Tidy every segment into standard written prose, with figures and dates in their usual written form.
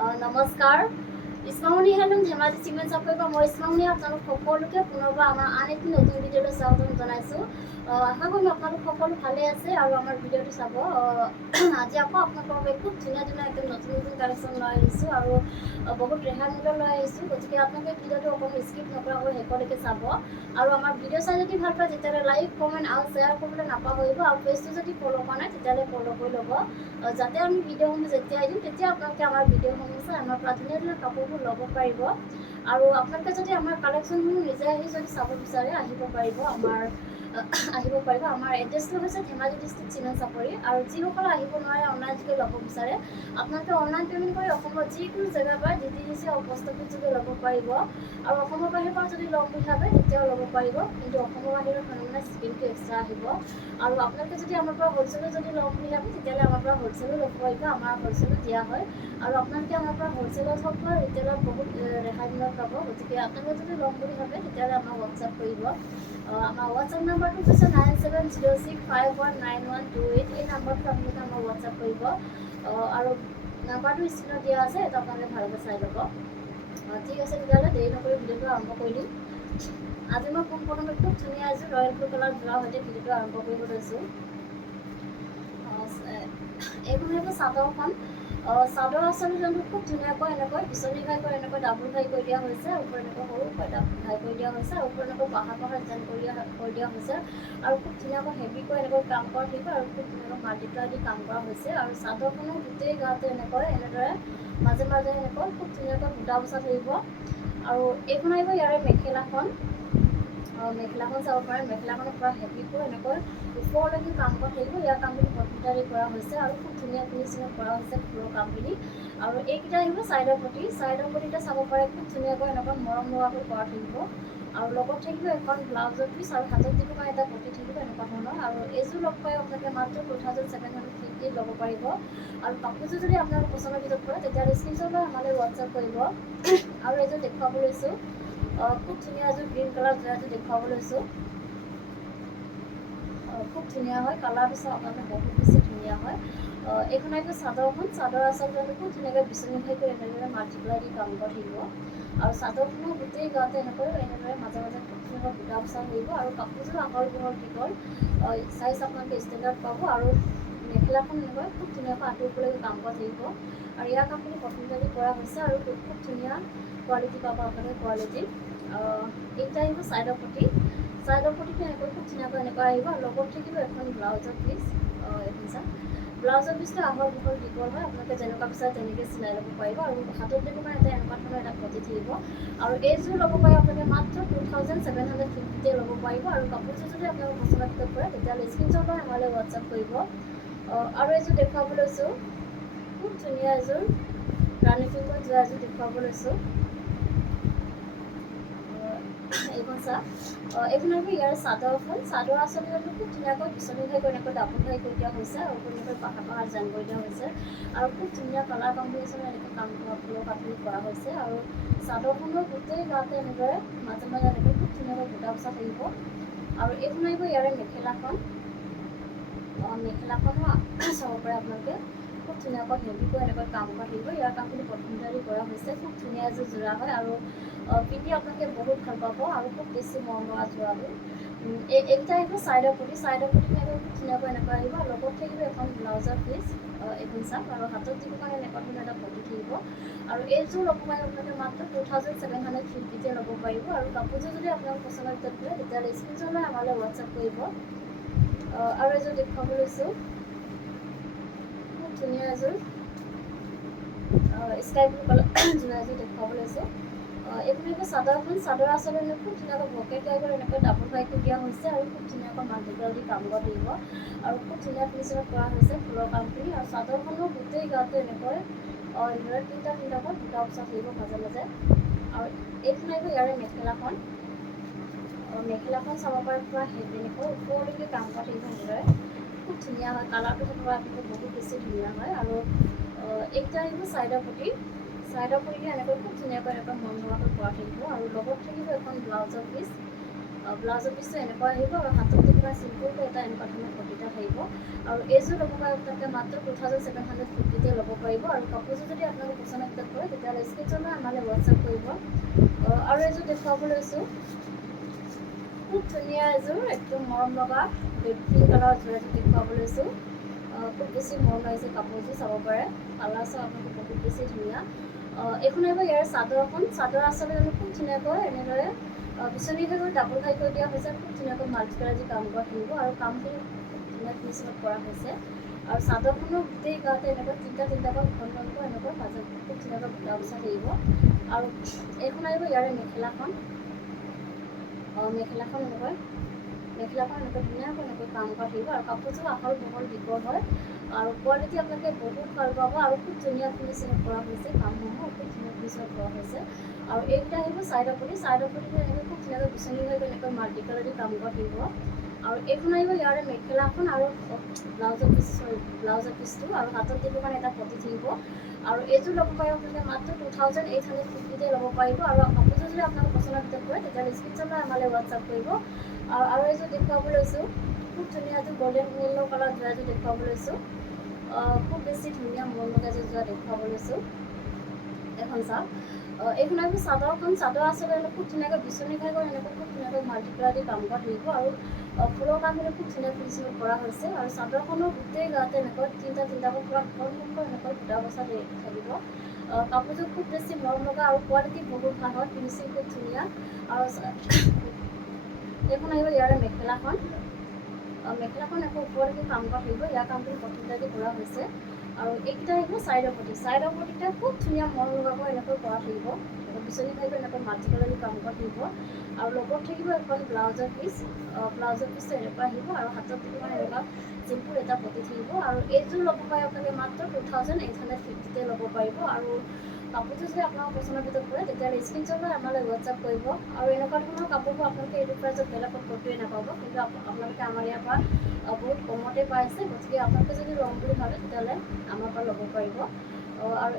নমস্কাৰ ইছমামণি হেলুম ধেমাজি চিমেণ্ট চাপৰিৰ পৰা মই ইছমামণি আপোনালোক সকলোকে পুনৰবাৰ আমাৰ আন এটি নতুন ভিডিঅ'লৈ স্বাগতম জনাইছোঁ। আশা কৰিম আপোনালোক সকলো ভালে আছে আৰু আমাৰ ভিডিঅ'টো চাব। আজি আকৌ আপোনালোকৰ বাবে খুব ধুনীয়া ধুনীয়া একদম নতুন নতুন কালেকশ্যন লৈ আহিছোঁ আৰু বহুত ৰেহাই মূল্য লৈ আহিছোঁ। গতিকে আপোনালোকে ভিডিঅ'টো অকণমান স্কিপ নকৰাকৈ শেষলৈকে চাব আৰু আমাৰ ভিডিঅ' চাই যদি ভাল পায় তেতিয়াহ'লে লাইক কমেণ্ট আৰু শ্বেয়াৰ কৰিবলৈ নাপাহৰিব আৰু পেজটো যদি ফ'ল' কৰা নাই তেতিয়াহ'লে ফ'ল' কৰি ল'ব, যাতে আমি ভিডিঅ'সমূহ যেতিয়াই দিম তেতিয়া আপোনালোকে আমাৰ ভিডিঅ'সমূহ চাই আমাৰ পৰা ধুনীয়া ধুনীয়া কাপোৰবোৰ ল'ব পাৰিব। আৰু আপোনালোকে যদি আমাৰ কালেকশ্যনসমূহ নিজে আহি যদি চাব বিচাৰে আহিব পাৰিব। আমাৰ এড্ৰেছটো হৈছে ধেমাজি ডিষ্ট্ৰিক্ট চিমেণ্ট চাপৰি। আৰু যিসকলে আহিব নোৱাৰে অনলাইন যোগে ল'ব বিচাৰে আপোনালোকে অনলাইন পে'মেণ্ট কৰি অসমৰ যিকোনো জেগাৰ পৰা DTDC পোষ্ট অফিচ যোগে ল'ব পাৰিব। আৰু অসমৰ বাহিৰৰ পৰা যদি ল'ম বুলি ভাবে তেতিয়াও ল'ব পাৰিব, কিন্তু অসমৰ বাহিৰত মানে শ্বিপিংটো এক্সট্ৰা আহিব। আৰু আপোনালোকে যদি আমাৰ পৰা হ'লচেলত যদি ল'ম বুলি ভাবে তেতিয়াহ'লে আমাৰ পৰা হ'লচেলো ল'ব পাৰিব, আমাৰ হ'লচেলো দিয়া হয়। আৰু আপোনালোকে আমাৰ পৰা হ'লচেলত হওক বা ৰিটেইলত বহুত ৰেহাই মূল্যত পাব। গতিকে আপোনালোকে যদি ল'ম বুলি ভাবে তেতিয়াহ'লে আমাক হোৱাটছআপ কৰিব। আমাৰ হোৱাটছআপ নাম্বাৰটো হৈছে 9706519128। এই নাম্বাৰটো আপোনালোকে আমাক হোৱাটছআপ কৰিব আৰু নাম্বাৰটো স্ক্ৰীণত দিয়া আছে, এটা আপোনালোকে ভালকৈ চাই ল'ব। ঠিক আছে, তেতিয়াহ'লে দেৰি নকৰি ভিডিঅ'টো আৰম্ভ কৰি দিম। আজি মই পোনপ্ৰথমে খুব ধুনীয়া এযোৰ ৰয়েল ব্লু কালাৰ যোৱাৰ সৈতে ভিডিঅ'টো আৰম্ভ কৰিব লৈছোঁ। এইখন হ'ব চাদৰখন। চাদৰ আঁচলটো খুব ধুনীয়াকৈ এনেকৈ বিচনী ঘাইকৈ এনেকৈ ডাবুল ঘাই কৰি দিয়া হৈছে, ওপৰত এনেকৈ সৰুকৈ ডাবুল ঘাই কৰি দিয়া হৈছে, আৰু ওপৰত এনেকৈ পাহাৰ ডিজাইন কৰি দিয়া হৈছে। আৰু খুব ধুনীয়াকৈ হেভিকৈ এনেকৈ কাম কৰা থাকিব আৰু খুব ধুনীয়াকৈ মাল্টিপ্লাই দি কাম কৰা হৈছে। আৰু চাদৰখনৰ গোটেই গাতে এনেদৰে মাজে মাজে এনেকৈ খুব ধুনীয়াকৈ বুটা বচা থাকিব। আৰু এইখন আহিব ইয়াৰে মেখেলাখন। মেখেলাখন চাব পাৰে, মেখেলাখনৰ পৰা হেভিকৈ এনেকৈ ওপৰলৈকে কাম কৰা থাকিব। ইয়াৰ কামখিনি কম্পিউটাৰী কৰা হৈছে আৰু খুব ধুনীয়া ফিনিচিঙত কৰা হৈছে ফুলৰ কামখিনি। আৰু এইকেইটা আহিব ছাইডৰ পটিটা চাব পাৰে, খুব ধুনীয়াকৈ এনেকৈ মৰম লগাকৈ কৰা থাকিব। আৰু লগত থাকিব এখন ব্লাউজৰ পিচ আৰু হাতত দিব কাৰণে এটা পটি থাকিব এনেকুৱা ধৰণৰ। আৰু এইযোৰ লগ পাই আপোনালোকে মাত্ৰ 2750 ল'ব পাৰিব। আৰু কাপোৰযোৰ যদি আপোনালোকৰ পচন্দৰ ভিতৰত পৰে তেতিয়াহ'লে স্ক্ৰীনশ্বট লৈ আমালৈ হোৱাটছআপ কৰিব। আৰু এযোৰ দেখুৱাব লৈছোঁ, খুব ধুনীয়া এযোৰ গ্ৰীণ কালাৰ এযোৰ দেখুৱাব লৈছোঁ। খুব ধুনীয়া হয়, কালাৰটো চাওক আপোনালোকে বহুত বেছি ধুনীয়া হয়। এইখন আহিব চাদৰখন। চাদৰ আচলতে খুব ধুনীয়াকৈ বিচনী ঘাইকৈ এনেদৰে মাল্টিপ্লাই দি কাম কৰা থাকিব। আৰু চাদৰখনৰ গোটেই গাতে এনেদৰে মাজে মাজে খুব ধুনীয়াকৈ বুটা বচা থাকিব। আৰু কাপোৰযোৰ আহল বহল দীঘল চাইজ আপোনালোকে ষ্টেণ্ডাৰ্ড পাব। আৰু মেখেলাখন এনেকৈ খুব ধুনীয়াকৈ আঁতৰিবলৈ কাম কৰা থাকিব। আৰু ইয়াৰ কামখিনি কটনকাৰী কৰা হৈছে আৰু খুব ধুনীয়া কোৱালিটি পাব আপোনালোকে কোৱালিটি। এইটা আহিব ছাইডৰ পটিটো এনেকৈ খুব ধুনীয়াকৈ এনেকৈ আহিব। আৰু লগত থাকিব এখন ব্লাউজৰ পিচ। এখন চাওক, ব্লাউজৰ পিচটো আহল বহল দীঘল হয়, আপোনালোকে যেনেকুৱা বিচাৰে তেনেকৈ চিলাই ল'ব পাৰিব। আৰু হাতত দিব কাৰণে এনেকুৱা ধৰণৰ এটা পটি থাকিব। আৰু এইযোৰ ল'ব পাৰে আপোনালোকে মাত্ৰ 2750 ল'ব পাৰিব। আৰু কাপোৰযোৰ যদি আপোনালোকৰ পচন্দৰ ভিতৰত পৰে তেতিয়াহ'লে স্ক্ৰীনশ্বট লৈ আমালৈ হোৱাটছআপ কৰিব। আৰু এযোৰ দেখুৱাব লৈছোঁ, খুব ধুনীয়া এযোৰ ৰাণী পিংকত যোৱা এযোৰ দেখুৱাব লৈছোঁ। এইখন চাওক, এইখন আহিব ইয়াৰ চাদৰখন। চাদৰ আচলতে খুব ধুনীয়াকৈ বিচনী ঘাই কৰি এনেকৈ ডাবুল ঘাই কৰি দিয়া হৈছে আৰু এনেকৈ পাহাৰ ডিজাইন কৰি দিয়া হৈছে। আৰু খুব ধুনীয়া কালাৰ কম্বিনেশ্যন এনেকৈ ফুলৰ কামখিনি কৰা হৈছে। আৰু চাদৰখনৰ গোটেই গাতে এনেদৰে মাজে মাজে এনেকৈ খুব ধুনীয়াকৈ বুটা বচা থাকিব। আৰু এইখন আহিব ইয়াৰে মেখেলাখনো চাব পাৰে আপোনালোকে, খুব ধুনীয়াকৈ হেভিকৈ এনেকৈ কাম কৰা থাকিব। ইয়াৰ কামখিনি কটনকাৰী কৰা হৈছে, খুব ধুনীয়া এযোৰ যোৰা হয় আৰু পিন্ধি আপোনালোকে বহুত ভাল পাব আৰু খুব বেছি মৰম লগা যোৰাবোৰ। এইকেইটা আহিব ছাইডৰ পটি খুব ধুনীয়াকৈ এনেকৈ আহিব। লগত থাকিব এখন ব্লাউজৰ পিচ, এইখন চাওক। আৰু হাতত দিব কাৰণে এনেকুৱা ধৰণৰ এটা পটি থাকিব। আৰু এইযোৰ ল'ব পাৰে আপোনালোকে মাত্ৰ 2750 ল'ব পাৰিব। আৰু কাপোৰযোৰ যদি আপোনালোকৰ পচন্দৰ ভিতৰত পৰে তেতিয়াহ'লে স্ক্ৰীনশ্বট লৈ আমালৈ হোৱাটছআপ কৰিব। আৰু এযোৰ দেখুৱাব লৈছোঁ, খুব ধুনীয়া এযোৰ স্কাই ব্লু কালাৰ যোৰা এযোৰ দেখুৱাব লৈছোঁ। এইখন আহিব চাদৰখন। চাদৰ আচলতে খুব ধুনীয়াকৈ বকেট টাইপৰ এনেকৈ ডাবুল ঘাই কৰি দিয়া হৈছে আৰু খুব ধুনীয়াকৈ মাল্টিপ্লাই দি কাম কৰা থাকিব। আৰু খুব ধুনীয়া ফিনিচিঙত কৰা হৈছে ফুলৰ কামখিনি। আৰু চাদৰখনৰ গোটেই গাতে এনেকৈ তিনিটাকৈ বুটা বচা থাকিব মাজে মাজে। আৰু এইখন আহিব ইয়াৰে মেখেলাখন। মেখেলাখন চাব পাৰে পূৰা এনেকৈ ওপৰলৈকে কাম কৰা থাকিব এনেদৰে, খুব ধুনীয়া হয়। কালাৰটো চাব পাৰে আপোনালোকে বহুত বেছি ধুনীয়া হয়। আৰু এইকেইটা আহিব ছাইডৰ পটিটো এনেকৈ খুব ধুনীয়াকৈ এনেকৈ মৰম লগাকৈ কৰা থাকিব। আৰু লগত থাকিব এখন ব্লাউজৰ পিচ। ব্লাউজৰ পিচটো এনেকুৱা আহিব আৰু হাতত কিবা চিম্পুলকৈ এটা এনেকুৱা ধৰণৰ পতিটা আহিব আৰু এইযোৰ ল'ব পাৰে আপোনালোকে মাত্ৰ 2750 ল'ব পাৰিব আৰু কাপোৰযোৰ যদি আপোনালোকে পচন্দ কৰে তেতিয়াহ'লে স্ক্ৰীনশ্বট লৈ আমালৈ হোৱাটছআপ কৰিব। আৰু এযোৰ দেখুৱাব লৈছোঁ, খুব ধুনীয়া এযোৰ একদম মৰম লগা পিংক কালাৰৰ যোৰ এযোৰ দেখুৱাব লৈছোঁ। খুব বেছি মৰম লাগিছে কাপোৰযোৰ, চাব পাৰে কালাৰ চাওঁ আপোনালোকে বহুত বেছি ধুনীয়া। এইখন আহিব ইয়াৰ চাদৰখন, চাদৰ আচলতে খুব ধুনীয়াকৈ এনেদৰে বিচনী ঘাই ডাবল ঘাই কৰি দিয়া হৈছে, খুব ধুনীয়াকৈ মাল্টি কালাৰ যি কাম কৰা থাকিব আৰু কামখিনি খুব ধুনীয়া ফিনিচিঙত কৰা হৈছে আৰু চাদৰখনো গোটেই গাতে এনেকৈ তিনিটাকৈ এনেকৈ মাজত খুব ধুনীয়াকৈ বুটা বচা থাকিব। আৰু এইখন আহিব ইয়াৰে মেখেলাখন, মেখেলাখন এনেকৈ ধুনীয়াকৈ এনেকৈ কাম কৰা থাকিব আৰু কাপোৰযোৰ আহল বহল দীঘল হয় আৰু কোৱালিটি আপোনালোকে বহুত ভাল পাব আৰু খুব ধুনীয়া ফিনিচিঙত কৰা হৈছে, কামসমূহ খুব ধুনীয়া ফিনিচিঙত কৰা হৈছে। আৰু এইকেইটা আহিব চাইডৰ পটি এনেকৈ খুব ধুনীয়াকৈ বিচনী হৈ এনেকৈ মাল্টি কালাৰ দি কাম কৰা থাকিব। আৰু এইখন আহিব ইয়াৰে মেখেলাখন আৰু ব্লাউজৰ পিচটো আৰু হাতত দিব কাৰণে এটা পটি থাকিব আৰু এইযোৰ ল'ব পাৰিব আপোনালোকে মাত্ৰ 2850 ল'ব পাৰিব। আৰু কাপোৰযোৰ যদি আপোনালোকে পচন্দ কৰে তেতিয়াহ'লে স্ক্ৰীনশ্বট লৈ আমালৈ হোৱাটছআপ কৰিব। আৰু এইযোৰ দেখুৱাব লৈছোঁ, খুব ধুনীয়া এযোৰ গল্ডেন য়েল্ল' কালাৰ যোৰা এযোৰ দেখুৱাব লৈছোঁ। খুব বেছি ধুনীয়া মন লগা এযোৰ যোৰা দেখুৱাব লৈছোঁ। এখন চাওক, এইখন আহিব চাদৰখন, চাদৰ আচলতে খুব ধুনীয়াকৈ বিচনী ঘাই কৰি এনেকৈ খুব ধুনীয়াকৈ মাল্টি কালাৰ দি কাম কৰা থাকিব আৰু ফুলৰ কামখিনি খুব ধুনীয়া ফিনিচিঙত কৰা হৈছে আৰু চাদৰখনৰ গোটেই গাতে এনেকৈ তিনিটাকৈ পুৰা ঘনকৈ এনেকৈ বুটা বচা থাকিব। কাপোৰযোৰ খুব বেছি মৰম লগা আৰু কোৱালিটি বহুত ভাল হয়, ফিনিচিং খুব ধুনীয়া। আৰু এইখন আহিব ইয়াৰে মেখেলাখন, মেখেলাখন আকৌ ওপৰলৈকে কাম কৰা থাকিব, ইয়াৰ কামখিনি প্ৰথমতে কৰা হৈছে। আৰু এইকেইটা আহিব চাইডৰ পটিকেইটা খুব ধুনীয়া মৰম লগাকৈ এনেকৈ কৰা থাকিব, বিচনী ঘাইকৈ এনেকৈ মাল্টি কালাৰ দি কাম কৰা থাকিব। আৰু লগত থাকিব এখন ব্লাউজৰ পিচটো এনেকুৱা আহিব আৰু হাতত থাকিব এনেকুৱা চিম্পুল এটা পটি থাকিব। আৰু এইযোৰ ল'ব পাৰে আপোনালোকে মাত্ৰ 2850 ল'ব পাৰিব। আৰু কাপোৰযোৰ যদি আপোনালোকৰ পচন্দৰ ভিতৰত কৰে তেতিয়াহ'লে স্ক্ৰীনশ্বট লৈ আমালৈ হোৱাটছআপ কৰিব। আৰু এনেকুৱা ধৰণৰ কাপোৰবোৰ আপোনালোকে এইটো প্ৰাইজত বেলেগত ক'তোৱে নাপাব, কিন্তু আপোনালোকে আমাৰ ইয়াৰ পৰা বহুত কমতে পাইছে, গতিকে আপোনালোকে যদি ল'ম বুলি ভাবে তেতিয়াহ'লে আমাৰ পৰা ল'ব পাৰিব। আৰু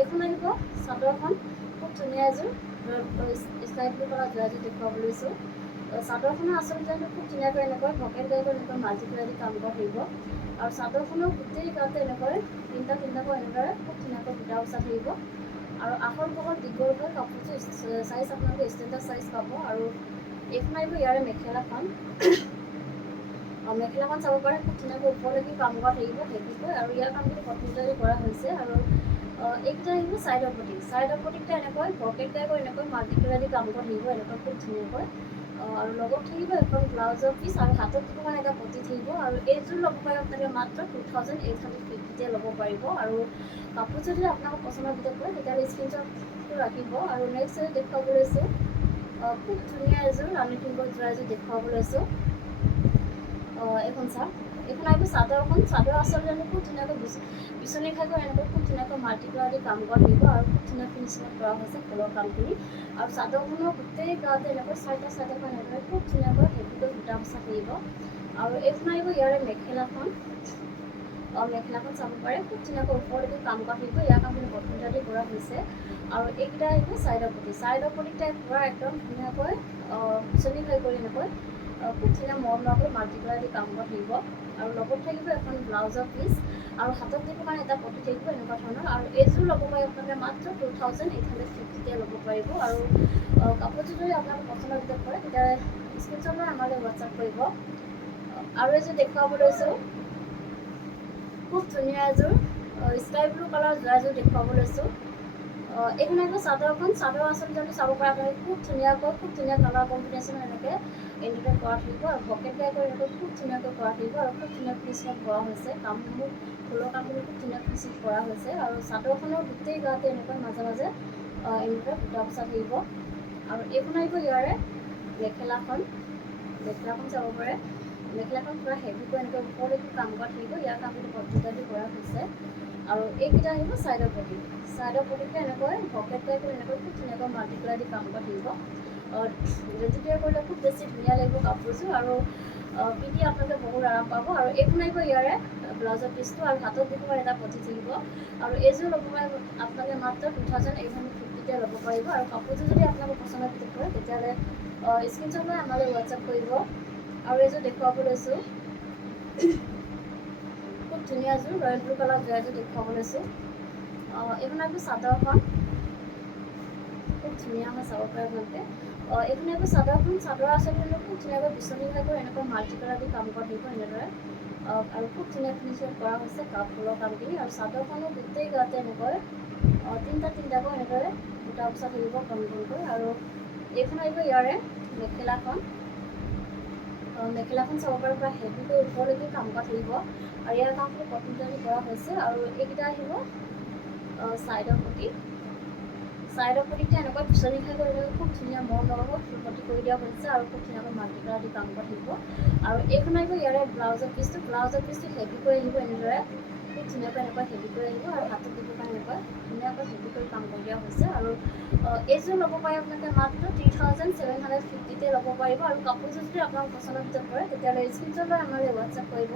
এইখন আহিব চাদৰখন, খুব ধুনীয়া এযোৰ স্কাই ব্লু কালাৰ যোৰা এযোৰ দেখুৱাব লৈছোঁ। চাদৰখনৰ আচলতে খুব ধুনীয়াকৈ এনেকৈ ভকেট গাইকৈ এনেকৈ মাল্টি কালাৰ দি কাম কৰা থাকিব আৰু চাদৰখনৰ গোটেই গাতে এনেকৈ তিনিটাকৈ এনেদৰে খুব ধুনীয়াকৈ বুটা বচা থাকিব আৰু আহল বহল দীঘল হৈ কাপোৰযোৰ চাইজ আপোনালোকে ষ্টেণ্ডাৰ্ড চাইজ পাব। আৰু এইখন আহিব ইয়াৰে মেখেলাখন, মেখেলাখন চাব পাৰে খুব ধুনীয়াকৈ ওপৰলৈকে কাম কৰা থাকিব হেভিকৈ আৰু ইয়াৰ কামখিনি প্ৰথমতে কৰা হৈছে। আৰু এইকেইটা আহিব চাইডৰ পটিকেইটা এনেকৈ পকেট গাইকৈ এনেকৈ মাল্টি কালাৰ দি কাম কৰা থাকিব এনেকৈ খুব ধুনীয়াকৈ। আৰু লগত থাকিব এখন ব্লাউজৰ পিচ আৰু হাতত দিব কাৰণে এটা পটি থাকিব। আৰু এইযোৰ ল'ব পাৰিব আপোনালোকে মাত্ৰ 2850 ল'ব পাৰিব। আৰু কাপোৰযোৰ যদি আপোনালোকৰ পচন্দৰ ভিতৰত কৰে তেতিয়াহ'লে স্ক্ৰীনশ্বটটো ৰাখিব। আৰু নেক্সট এযোৰ দেখুৱাব লৈছোঁ, খুব ধুনীয়া এযোৰ ৰাণী পিংকৰ যোৰা এযোৰ দেখুৱাব লৈছোঁ। এইখন চাওক, এইখন আহিব চাদৰখন, চাদৰ আচলতে খুব ধুনীয়াকৈ বিচনী ঘাইকৈ এনেকৈ খুব ধুনীয়াকৈ মাল্টি কালাৰ দি কাম কৰা থাকিব আৰু খুব ধুনীয়া ফিনিচিঙত কৰা হৈছে ফুলৰ কামখিনি। আৰু চাদৰখনৰ গোটেই গাতে এনেকৈ চাইডৰ এনেদৰে খুব ধুনীয়াকৈ হেভিকৈ বুটা বচা থাকিব। আৰু এইখন আহিব ইয়াৰে মেখেলাখন, মেখেলাখন চাব পাৰে খুব ধুনীয়াকৈ ওপৰলৈকে কাম কৰা থাকিব, ইয়াৰ কামখিনি প্ৰথমতে কৰা হৈছে। আৰু এইকেইটা আহিব চাইডৰ পটিকেইটা পূৰা একদম ধুনীয়াকৈ বিচনী ঘাই কৰি এনেকৈ খুব ধুনীয়া মৰম লগাকৈ মাল্টি কালাৰ দি কাম কৰা থাকিব। আৰু লগত থাকিব এখন ব্লাউজৰ পিচ আৰু হাতত দিব কাৰণে এটা পটি থাকিব এনেকুৱা ধৰণৰ। আৰু এইযোৰ ল'ব পাৰিব আপোনালোকে মাত্ৰ 2850 ল'ব পাৰিব। আৰু কাপোৰযোৰ যদি আপোনালোকে পচন্দৰ ভিতৰত কৰে তেতিয়াহ'লে স্ক্ৰীনশ্বট লৈ আমালৈ হোৱাটছআপ কৰিব। আৰু এযোৰ দেখুৱাব লৈছোঁ, খুব ধুনীয়া এযোৰ স্কাই ব্লু কালাৰ যোৰা এযোৰ দেখুৱাব লৈছোঁ। এইখন আহিব চাদৰখন, চাদৰ আচলতে চাব পাৰে আপোনালোকে খুব ধুনীয়া কালাৰ কম্বিনেশ্যন এনেদৰে কৰা থাকিব আৰু ভকেট গাইকৈ এনেকৈ খুব ধুনীয়াকৈ কৰা থাকিব আৰু খুব ধুনীয়া ফিনিচিঙত কৰা হৈছে। কামসমূহ ফুলৰ কামখিনি খুব ধুনীয়া ফিনিচিং কৰা হৈছে। আৰু চাদৰখনৰ গোটেই গাতে এনেকৈ মাজে এনেদৰে বুটা বচা থাকিব। আৰু এইখন আহিব ইয়াৰে মেখেলাখন চাব পাৰে, মেখেলাখন পূৰা হেভিকৈ এনেকৈ ওপৰলৈকে কাম কৰা থাকিব, ইয়াৰ কামখিনি প্ৰথমতে কৰা হৈছে। আৰু এইকেইটা আহিব চাইডৰ পটিকেইটা এনেকৈ ভকেট গাইকৈ এনেকৈ খুব ধুনীয়াকৈ মাল্টি কালাৰ দি কাম কৰা থাকিব। ৰেডিমেড কৰিলে খুব বেছি ধুনীয়া লাগিব কাপোৰযোৰ আৰু পিন্ধি আপোনালোকে বহুত আৰাম পাব। আৰু এইখন আহিব ইয়াৰে ব্লাউজৰ পিচটো আৰু হাতত দিব এটা পটি থাকিব। আৰু এইযোৰ ল'ব পাৰে আপোনালোকে মাত্ৰ 2850 ফিফটিতে ল'ব পাৰিব আৰু কাপোৰযোৰ যদি আপোনালোকৰ পচন্দৰ ভিতৰত পৰে তেতিয়াহ'লে স্ক্ৰীনশ্বট লৈ আমালৈ হোৱাটছআপ কৰিব। আৰু এযোৰ দেখুৱাব লৈছোঁ, খুব ধুনীয়া এযোৰ ৰয়েল ব্লু কালাৰ যোৰা এযোৰ দেখুৱাব লৈছোঁ। এইখন আকৌ চাদৰখন খুব ধুনীয়া হয়, চাব পাৰে আপোনালোকে। এইখন আকৌ চাদৰ আচলতে খুব ধুনীয়াকৈ বিচনী ঘাইকৈ এনেকৈ মাল্টি কালাৰ দি কাম কৰা থাকিব এনেদৰে, আৰু খুব ধুনীয়া ফিনিচিং কৰা হৈছে ফুলৰ কামখিনি। আৰু চাদৰখনো গোটেই গাতে এনেকৈ তিনিটাকৈ এনেদৰে বুটা বচা থাকিব কণ কণকৈ। আৰু এইখন আহিব ইয়াৰে মেখেলাখন চাব পাৰে পুৰা হেভিকৈ ওপৰলৈকে কাম কৰা থাকিব। আৰু ইয়াৰ কামখিনি কটন কৰা হৈছে। আৰু এইকেইটা আহিব ছাইডৰ পটিতে এনেকৈ পিছলি খাই কৰি খুব ধুনীয়া মৰম লগাকৈ ফুলপটি কৰি দিয়া হৈছে আৰু খুব ধুনীয়াকৈ মাল্টি কালাৰ দি কাম কৰা থাকিব। আৰু এইখন আহিব ইয়াৰে ব্লাউজৰ পিচটো হেভিকৈ আহিব এনেদৰে, খুব ধুনীয়াকৈ এনেকৈ হেভিকৈ আহিব। আৰু হাতত দিব কাৰণে এনেকৈ ধুনীয়াকৈ হেভিকৈ কাম কৰি দিয়া হৈছে। আৰু এইযোৰ ল'ব পাৰে আপোনালোকে মাত্ৰ 3750তে ল'ব পাৰিব। আৰু কাপোৰযোৰ যদি আপোনালোকৰ পচন্দৰ ভিতৰত পৰে তেতিয়াহ'লে স্ক্ৰীনশ্বট লৈ আমালৈ হোৱাটছআপ কৰিব।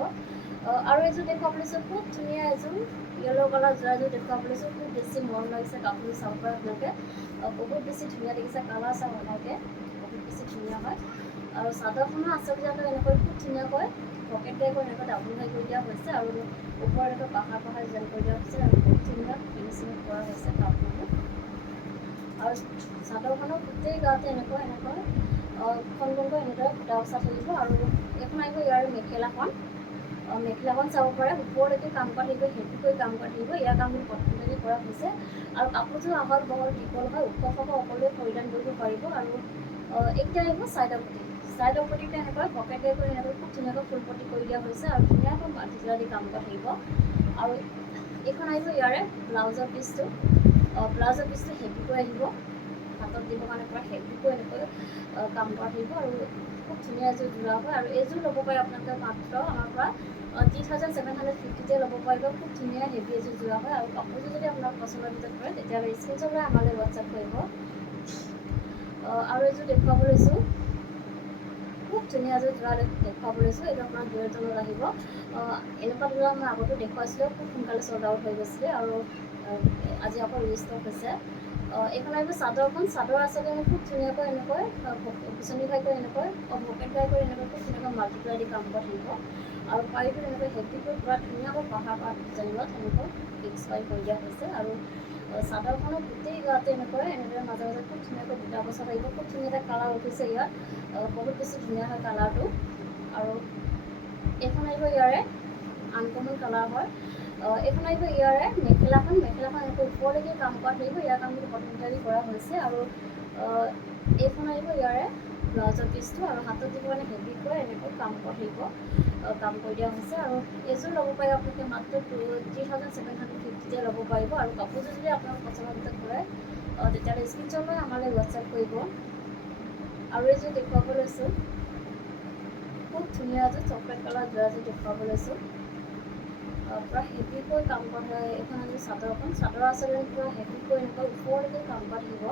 আৰু এযোৰ দেখুৱাব লৈছোঁ, খুব ধুনীয়া এযোৰ য়েল্ল' কালাৰ যোৰা এযোৰ দেখুৱাব লৈছোঁ। খুব বেছি মৰম লাগিছে কাপোৰযোৰ চাব পাৰে আপোনালোকে, বহুত বেছি ধুনীয়া দেখিছে। কালাৰ চাব আপোনালোকে, বহুত বেছি ধুনীয়া হয়। আৰু চাদৰখনৰ আঁচলবিলাকত এনেকৈ খুব ধুনীয়াকৈ পকেট টাইপৰ এনেকৈ ডাবুল হাই কৰি দিয়া হৈছে। আৰু ওপৰত এনেকৈ পাহাৰ ডিজাইন কৰি দিয়া হৈছে। আৰু খুব ধুনীয়া ফিনিচিং কৰা হৈছে কাপোৰবোৰ। আৰু চাদৰখনৰ গোটেই গাতে এনেকৈ কণকৈ এনেদৰে বুটা বচা থাকিব। আৰু এইখন আহিব ইয়াৰ মেখেলাখন চাব পাৰে, ওপৰলৈকে কাম কৰা থাকিব, হেভিকৈ কাম কৰা থাকিব। ইয়াৰ কামখিনি কটন কৰা হৈছে। আৰু কাপোৰযোৰ আহল বহল দীঘল হয়, ওখ সকলোৱে পৰিধান কৰিব পাৰিব। আৰু এইকেইটা আহিব ছাইডৰ পটিতে এনেকৈ পকেট টাইপৰ এনেকৈ খুব ধুনীয়াকৈ ফুলপটি কৰি দিয়া হৈছে। আৰু ধুনীয়াকৈ মাল্টি দি কাম কৰা থাকিব। আৰু এইখন আহিব ইয়াৰে ব্লাউজৰ পিচটো হেভিকৈ আহিব, হাতত দিবৰ কাৰণে পুৰা হেভিকৈ এনেকৈ কাম কৰা থাকিব। আৰু খুব ধুনীয়া এযোৰ যোৰা হয়। আৰু এইযোৰ ল'ব পাৰে আপোনালোকে মাত্ৰ আমাৰ পৰা 3750তে ল'ব পাৰিব। খুব ধুনীয়া হেভি এযোৰ যোৰা হয়। আৰু কাপোৰযোৰ যদি আপোনালোকৰ পচন্দৰ ভিতৰত পৰে তেতিয়াহ'লে স্ক্ৰীনশ্বট লৈ আমালৈ হোৱাটছআপ কৰিব। আৰু এযোৰ দেখুৱাব লৈছোঁ, খুব ধুনীয়া এযোৰ যোৰা দেখুৱাব লৈছোঁ। এইটো আপোনাৰ ডুৱেল টনত আহিব। এনেকুৱা যোৰা মই আগতো দেখুৱাইছিলোঁ, খুব সোনকালে চল্ড আউট হৈ গৈছিলে। আৰু আজি আকৌ ৰিষ্টক হৈছে। এইখন আহিব চাদৰ আচলতে খুব ধুনীয়াকৈ এনেকৈ বিচনী ঘাইকৈ এনেকৈ পকেট ঘাই কৰি এনেকৈ খুব ধুনীয়াকৈ মাল্টি কালাৰ দি কাম কৰা থাকিব। আৰু পাৰিটোত এনেকৈ হেভিকৈ পুৰা ধুনীয়াকৈ পাহাৰ ডিজাইনত এনেকৈ ফিক্স কৰি দিয়া হৈছে। আৰু চাদৰখনৰ গোটেই গাতে এনেদৰে মাজে মাজে খুব ধুনীয়াকৈ বুটা বচা থাকিব। খুব ধুনীয়া এটা কালাৰ উঠিছে ইয়াত, বহুত বেছি ধুনীয়া হয় কালাৰটো। আৰু এইখন আহিব ইয়াৰে আনকমন কালাৰ হয়। এইখন আহিব ইয়াৰে মেখেলাখন এনেকৈ ওপৰলৈকে কাম কৰা থাকিব। ইয়াৰ কামখিনি কটন কৰা হৈছে। আৰু এইখন আহিব ইয়াৰে ব্লাউজৰ পিচটো, আৰু হাতত দিব কাৰণে হেভিকৈ এনেকৈ কাম কৰা থাকিব, কাম কৰি দিয়া হৈছে। আৰু এইযোৰ ল'ব পাৰিব আপোনালোকে মাত্ৰ 3750তে ল'ব পাৰিব। আৰু কাপোৰযোৰ যদি আপোনালোকৰ পচন্দৰ ভিতৰত পৰে তেতিয়াহ'লে স্ক্ৰীনশ্বট লৈ আমালৈ হোৱাটছআপ কৰিব। আৰু এইযোৰ দেখুৱাব লৈছোঁ, খুব ধুনীয়া এযোৰ চকলেট কালাৰ যোৰা এযোৰ দেখুৱাব লৈছোঁ। পুৰা হেভিকৈ কাম কৰা হয়। এইখন এযোৰ চাদৰ আচলতে পুৰা হেভিকৈ এনেকৈ ওপৰলৈকে কাম কৰা থাকিব,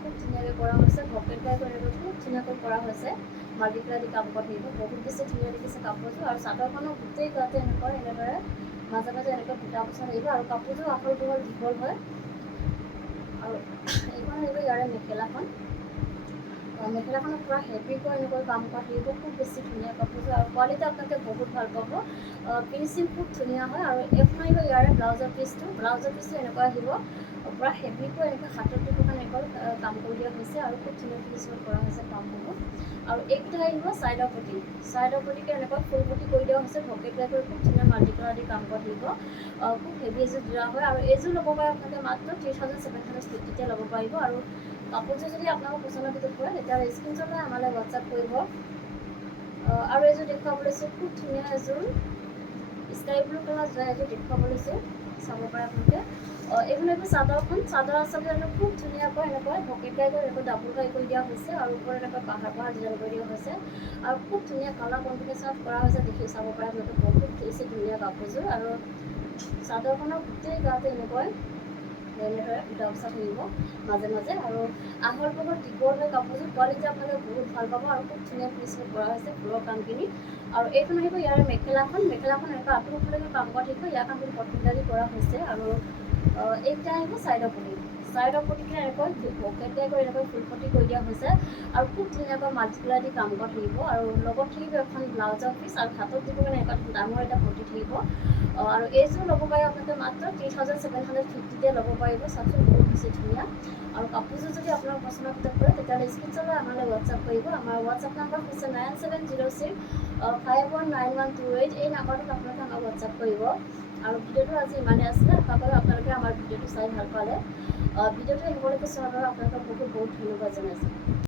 খুব ধুনীয়াকৈ কৰা হৈছে। পকেট টাইপৰ এনেকৈ খুব ধুনীয়াকৈ কৰা হৈছে, মাল্টি কালাৰ দি কাম কৰা থাকিব। বহুত বেছি ধুনীয়া দেখিছে কাপোৰযোৰ। আৰু চাদৰখনৰ গোটেই গাতে এনেদৰে মাজে মাজে এনেকৈ বুটা বচা থাকিব। আৰু কাপোৰযোৰ আহল বহল দীঘল হয়। আৰু এইখন আহিব ইয়াৰে মেখেলাখনত পুৰা হেভিকৈ এনেকৈ কাম কৰা থাকিব, খুব বেছি ধুনীয়া কাপোৰযোৰ। আৰু কোৱালিটি আপোনালোকে বহুত ভাল পাব, ফিনিচিং খুব ধুনীয়া হয়। আৰু এইখন আহিব ইয়াৰে ব্লাউজৰ পিচটো এনেকুৱা আহিব, পুৰা হেভিকৈ এনেকৈ হাতত দিব কাৰণে এনেকৈ কাম কৰি দিয়া হৈছে। আৰু খুব ধুনীয়া ফিনিচিং কৰা হৈছে কামসমূহ। আৰু এইকেইটা আহিব ছাইডৰ পটিকে এনেকৈ ফুলপটি কৰি দিয়া হৈছে, পকেট টাইপৰ খুব ধুনীয়া মাল্টি কালাৰ দি কাম কৰা থাকিব। খুব হেভি এযোৰ যোৰা হয়। আৰু এইযোৰ ল'ব পাৰে আপোনালোকে মাত্ৰ 3750তে ল'ব পাৰিব। আৰু কাপোৰযোৰ যদি আপোনালোকৰ পচন্দৰ ভিতৰত পৰে তেতিয়াহ'লে স্ক্ৰীনশ্বট লৈ আমালৈ হোৱাটছআপ কৰিব। আৰু এযোৰ দেখুৱাব লৈছোঁ, খুব ধুনীয়া এযোৰ স্কাই ব্লু কালাৰ যোৰা এযোৰ দেখুৱাব লৈছোঁ, চাব পাৰে আপোনালোকে। এইখন আহিব চাদৰ আচলতে খুব ধুনীয়াকৈ এনেকৈ পকেট টাইপৰ এনেকৈ ডাবুল ঘাই কৰি দিয়া হৈছে। আৰু ওপৰত এনেকৈ পাহাৰ ডিজাইন কৰি দিয়া হৈছে। আৰু খুব ধুনীয়া কালাৰ কম্বিনেশ্যনত কৰা হৈছে, দেখি চাব পাৰে আপোনালোকে, বহুত বেছি ধুনীয়া কাপোৰযোৰ। আৰু চাদৰখনৰ গোটেই গাতে এনেদৰে বুটা বচা থাকিব মাজে মাজে। আৰু আহল বহল দীঘল হয় কাপোৰযোৰ, কোৱালিটি আপোনালোকে বহুত ভাল পাব। আৰু খুব ধুনীয়া ফিনিচিং কৰা হৈছে ফুলৰ কামখিনি। আৰু এইখন আহিব ইয়াৰে মেখেলাখন এনেকৈ আঁঠুৰলৈকে কাম কৰা থাকিব। ইয়াৰ কামখিনি কটন কৰা হৈছে। আৰু এইটা আহিব ছাইডৰ পটি ছাইডৰ পটিকে এনেকৈ পকেটে কৰি এনেকৈ ফুল পটি কৰি দিয়া হৈছে আৰু খুব ধুনীয়াকৈ মাল্টিপ্লাই দি কাম কৰা থাকিব আৰু লগত থাকিব এখন ব্লাউজৰ পিচ আৰু হাতত দিব কাৰণে এনেকুৱা ডাঙৰ এটা পটি থাকিব আৰু এইযোৰ ল'ব পাৰে আপোনালোকে মাত্ৰ 3750 ল'ব পাৰিব চাওকচোন বহুত বেছি ধুনীয়া আৰু কাপোৰযোৰ যদি আপোনাৰ পচন্দ কৰে তেতিয়াহ'লে স্ক্ৰীনশ্বট লৈ আমালৈ হোৱাটছআপ কৰিব আমাৰ হোৱাটছআপ নাম্বাৰ হৈছে 9706519128 এই নাম্বাৰটোত আপোনালোকে আমাক হোৱাটছআপ কৰিব আৰু ভিডিঅ'টো আজি ইমানেই আছিলে আশা কৰোঁ আপোনালোকে আমাৰ ভিডিঅ'টো চাই ভাল পালে ভিডিঅ'টো শেষলৈকে চোৱাৰ বাবে আপোনালোকক বহুত বহুত ধন্যবাদ জনাইছোঁ